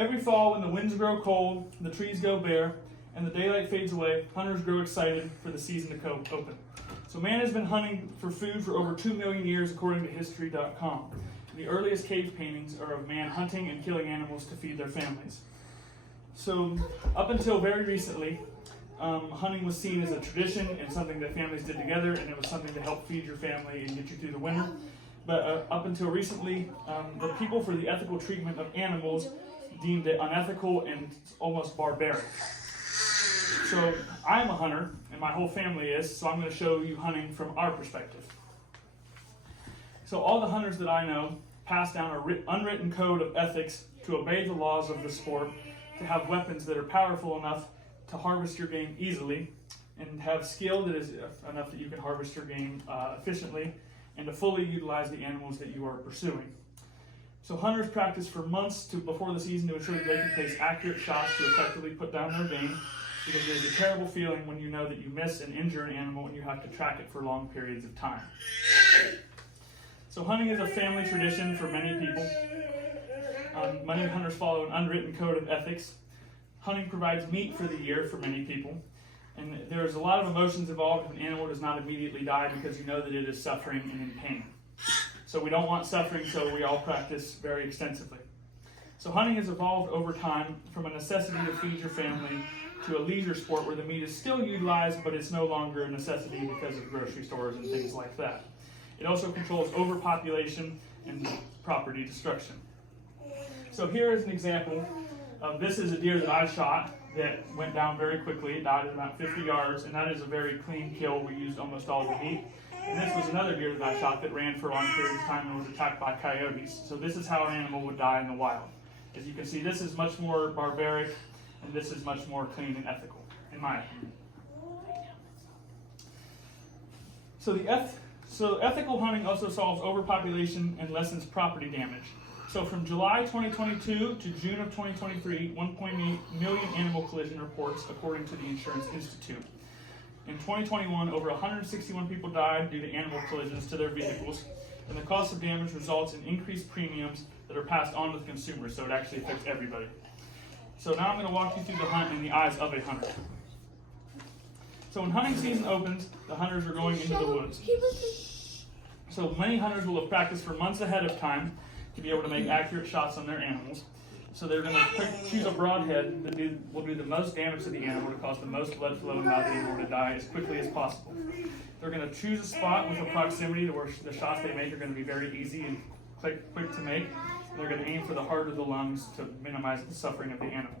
Every fall, when the winds grow cold, the trees go bare, and the daylight fades away, hunters grow excited for the season to open. So man has been hunting for food for over 2 million years, according to History.com. The earliest cave paintings are of man hunting and killing animals to feed their families. So up until very recently, hunting was seen as a tradition and something that families did together, and it was something to help feed your family and get you through the winter. But up until recently, the people for the ethical treatment of animals deemed it unethical and almost barbaric. So I'm a hunter, and my whole family is, so I'm going to show you hunting from our perspective. So all the hunters that I know pass down an unwritten code of ethics to obey the laws of the sport, to have weapons that are powerful enough to harvest your game easily, and have skill that is enough that you can harvest your game efficiently, and to fully utilize the animals that you are pursuing. So hunters practice for months before the season to ensure that they can place accurate shots to effectively put down their game, because it is a terrible feeling when you know that you miss and injure an animal and you have to track it for long periods of time. So hunting is a family tradition for many people. Many hunters follow an unwritten code of ethics. Hunting provides meat for the year for many people. And there's a lot of emotions involved if an animal does not immediately die, because you know that it is suffering and in pain. So we don't want suffering, so we all practice very extensively. So hunting has evolved over time from a necessity to feed your family to a leisure sport where the meat is still utilized, but it's no longer a necessity because of grocery stores and things like that. It also controls overpopulation and property destruction. So here is an example of this is a deer that I shot that went down very quickly. It died at about 50 yards, and that is a very clean kill. We used almost all the meat. And this was another deer that I shot that ran for a long period of time and was attacked by coyotes. So this is how an animal would die in the wild. As you can see, this is much more barbaric, and this is much more clean and ethical, in my opinion. So ethical hunting also solves overpopulation and lessens property damage. So from July 2022 to June of 2023, 1.8 million animal collision reports, according to the Insurance Institute. In 2021, over 161 people died due to animal collisions to their vehicles, and the cost of damage results in increased premiums that are passed on to the consumers, so it actually affects everybody. So now I'm going to walk you through the hunt in the eyes of a hunter. So when hunting season opens, the hunters are going into the woods. So many hunters will have practiced for months ahead of time to be able to make accurate shots on their animals. So they're going to choose a broadhead that will do the most damage to the animal to cause the most blood flow and allow the animal to die as quickly as possible. They're going to choose a spot with a proximity to where the shots they make are going to be very easy and quick to make. They're going to aim for the heart of the lungs to minimize the suffering of the animal.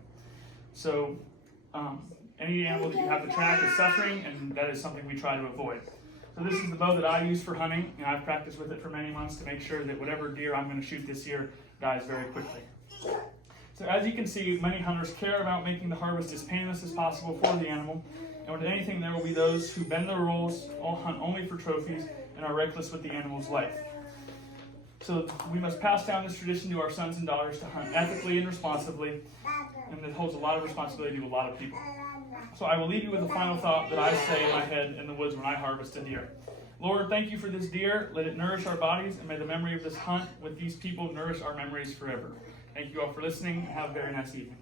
So any animal that you have to track is suffering, and that is something we try to avoid. So this is the bow that I use for hunting, and I've practiced with it for many months to make sure that whatever deer I'm going to shoot this year dies very quickly. So as you can see, many hunters care about making the harvest as painless as possible for the animal, and with anything there will be those who bend the rules, hunt only for trophies, and are reckless with the animal's life. So we must pass down this tradition to our sons and daughters to hunt ethically and responsibly, and it holds a lot of responsibility to a lot of people. So I will leave you with a final thought that I say in my head in the woods when I harvest a deer. Lord, thank you for this deer. Let it nourish our bodies, and may the memory of this hunt with these people nourish our memories forever. Thank you all for listening, and have a very nice evening.